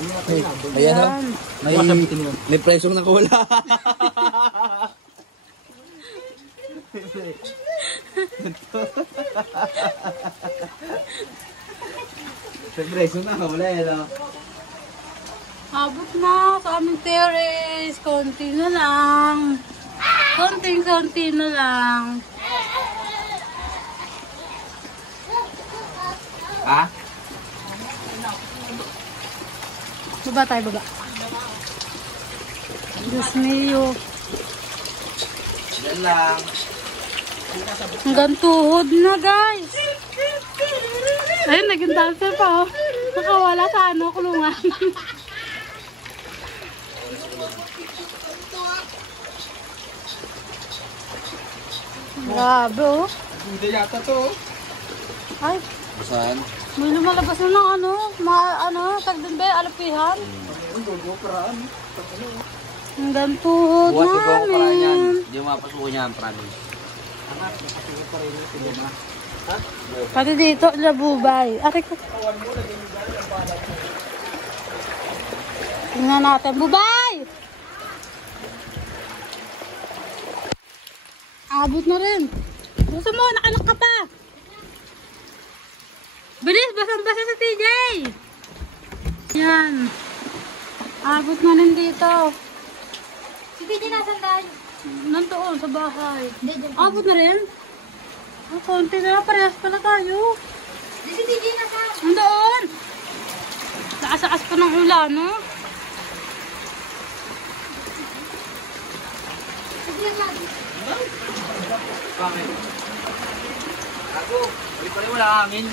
Ayan o. May presong nakawala. May presong nakawala yan o. Abot na sa aming terrace. Konti na lang. Konting-konti na lang. Ha? Baba tayo, baba. Diyos mio. Yan lang. Hanggang tuhod na, guys. Ayun, naging dancer pa, oh. Nakawala sa ano, kulungan. Grabe, oh. Hindi yata to. Ay, Saan? may lumalabas na ng ano, tagdun ba, alapihan. Hanggang tuhod Buwas ikaw ang paraan yan. namin. Hindi mo mapasuko niya ang promise. Pati dito, labubay. Aray ko. Tingnan natin. Bubay! Abot na rin. Gusto mo, nakanak ka pa. Bilis, basang-basa sa TJ. Yan. Abot na rin dito. Si TJ nasan tayo? Nandoon sa bahay. Abot na rin? Ah, konti na lang. Parehas pala tayo. Si TJ nasan? Nandoon. Taas-taas pa ng ulan, no? Bakit? Ako, balik pa rin wala hangin.